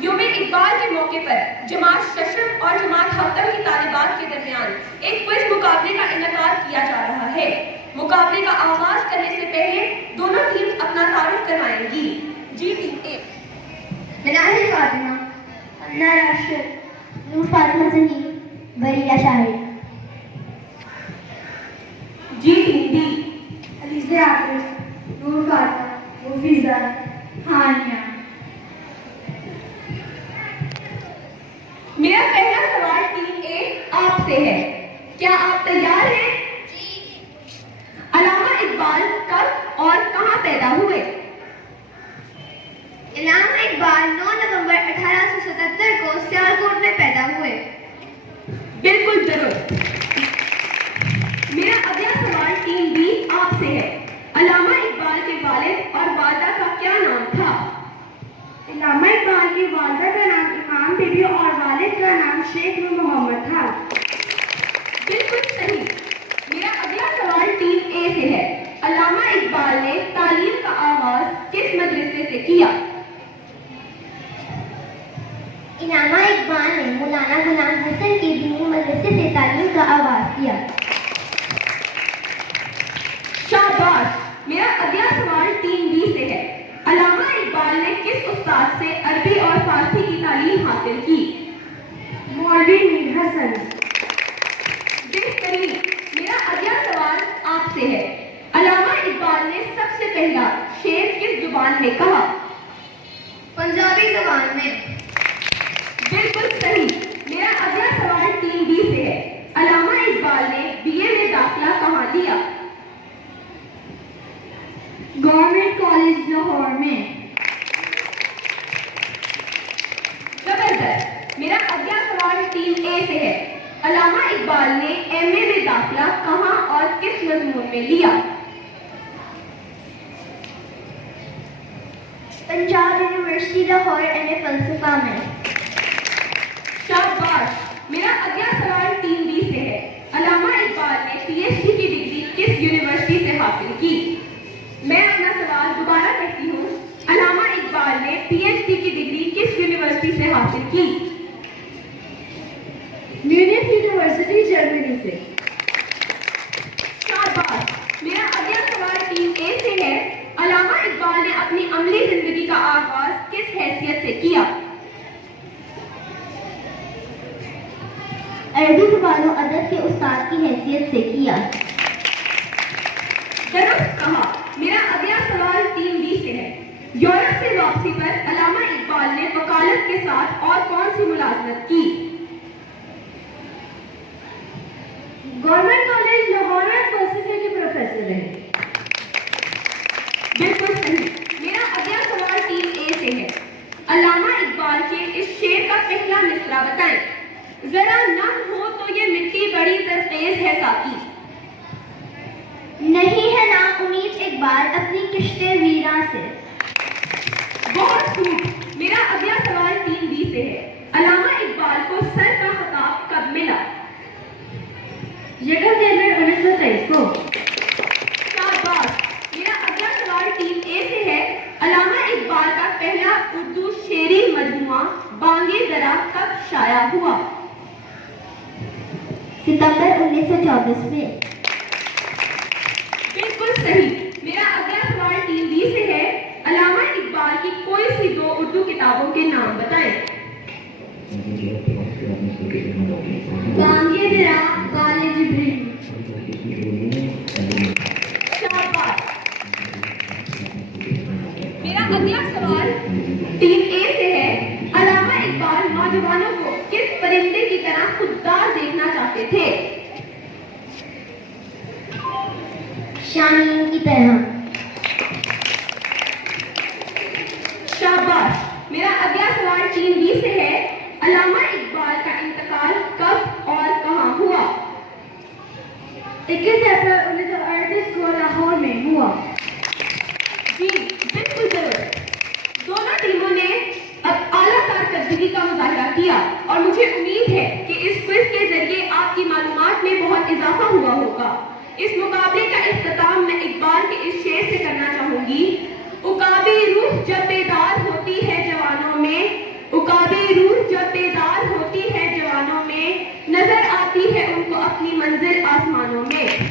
यौम इकबाल के मौके पर जमात शशरफ और जमात हफ्तम की तालिबात के दरमियान एक क्विज मुकाबले का इनेकाद किया जा रहा है। मुकाबले का आगाज करने से पहले दोनों टीम्स अपना तारुफ करवाएंगी। जी टीम ए। मनाहिल फातिमा, अन्ना राशिद, नूर फातिमा ज़हीर, बरिया शाहिद। जी टीम बी। अलीज़ा आतिफ, नूर फातिमा, मुफीज़ा, हानिया। मेरा पहला सवाल टीम ए आपसे है, क्या आप तैयार हैं? जी। अल्लामा इकबाल कब और कहां पैदा हुए? अल्लामा इकबाल 9 नवंबर 1877 को सियालकोट में पैदा हुए। बिल्कुल दुरुस्त। मेरा अगला सवाल टीम बी आपसे है, अल्लामा इकबाल के वालिद और वालिदा का क्या नाम था? अल्लामा इकबाल की वालिदा का नाम इमाम बीबी और वालिद का नाम शेख नूर मोहम्मद था। बिल्कुल सही। मेरा अगला सवाल टीम ए से है, अल्लामा इकबाल ने तालीम का आगाज किस मदरसे से किया? अल्लामा इकबाल ने मौलाना गुलाम हसन के दीनी मदरसे से तालीम का आगाज किया। शाबाश। मेरा अगला सवाल टीम बी से है, अल्लामा इकबाल ने किस उस्ताद से अरबी और फारसी की तालीम हासिल की? मौलवी मीर हसन। बेहतरीन। मेरा अगला सवाल आपसे है, अल्लामा इकबाल ने सबसे पहला शेर किस जुबान में कहा? पंजाबी जबान में। बिल्कुल सही। मेरा अगला सवाल टीम बी से है, अल्लामा इकबाल ने बीए में दाखिला कहाँ लिया? गवर्नमेंट कॉलेज लाहौर में। जबरदस्त। मेरा अगला सवाल टीम ए से है, अल्लामा इकबाल ने एमए में दाखिला कहाँ और किस मजमून में लिया? पंजाब यूनिवर्सिटी लाहौर एमए फलसफा में। शाबाश। मेरा अगला सवाल टीम बी से है, अल्लामा इकबाल ने पीएचडी की डिग्री किस यूनिवर्सिटी से हासिल की? मैं अपना सवाल दोबारा कहती हूँ, अल्लामा इकबाल ने पीएचडी की डिग्री किस यूनिवर्सिटी से हासिल की? म्यूनिख यूनिवर्सिटी जर्मनी से। शाबाश। मेरा अगला सवाल टीम ए से है, अल्लामा इकबाल ने अपनी अमली जिंदगी का आगाज किस हैसियत से किया? अरबी ज़बान और अदब के उस्ताद की हैसियत से किया। दुरुस्त कहा। मेरा अगला सवाल टीम बी से है, यूरोप से वापसी पर अल्लामा इकबाल ने वकालत के साथ और कौन सी मुलाजमत की? गवर्नमेंट कॉलेज लाहौर में फलसफे के प्रोफेसर रहे। बिल्कुल सही। मेरा अगला सवाल टीम ए से है, अल्लामा इकबाल के इस शेर का पहला मिसरा बताएं। जरा नम हो तो ये मिट्टी बड़ी जरखेज है साकी। नहीं है ना उम्मीद इकबाल अपनी किश्ते वीरा से। बहुत खूब। मेरा अगला सवाल टीम बी से है, अल्लामा इकबाल को सर का खिताब कब मिला? 1 जनवरी 1923 को। शाबाश। मेरा अगला सवाल टीम ए से है, अल्लामा इकबाल का पहला उर्दू शेरी मजमुआ बांगे दरा कब शाया हुआ? सितंबर 1924 में। बिल्कुल सही। मेरा अगला सवाल टीम बी से है, अल्लामा इकबाल की कोई सी 2 उर्दू किताबों के नाम बताएं। बांगे दरा, गाले जिब्रील। शाबाश। मेरा अगला सवाल टीम ए से है, अल्लामा इकबाल नौजवानों को किस परिंदे की तरह खुददार देखना चाहते थे? शाहीन की तरह। शाबाश। मेरा अगला सवाल टीम बी से है, अल्लामा इकबाल का इंतकाल कब और कहां हुआ? 21 अप्रैल 1938 को लाहौर में हुआ। जी बिल्कुल जरूर। दोनों टीमों ने अब आला कारकर्दगी का मुजाहिरा किया और मुझे उम्मीद है कि इस क्विज के जरिए आपकी मालूमात में बहुत इजाफा हुआ होगा। इस मुकाबले का इख्तिताम मैं इकबाल के इस शेर से करना चाहूंगी, उकाबी रूह जब बेदार होती है जवानों में, अपनी रूह जब बेदार होती है जवानों में, नजर आती है उनको अपनी मंजिल आसमानों में।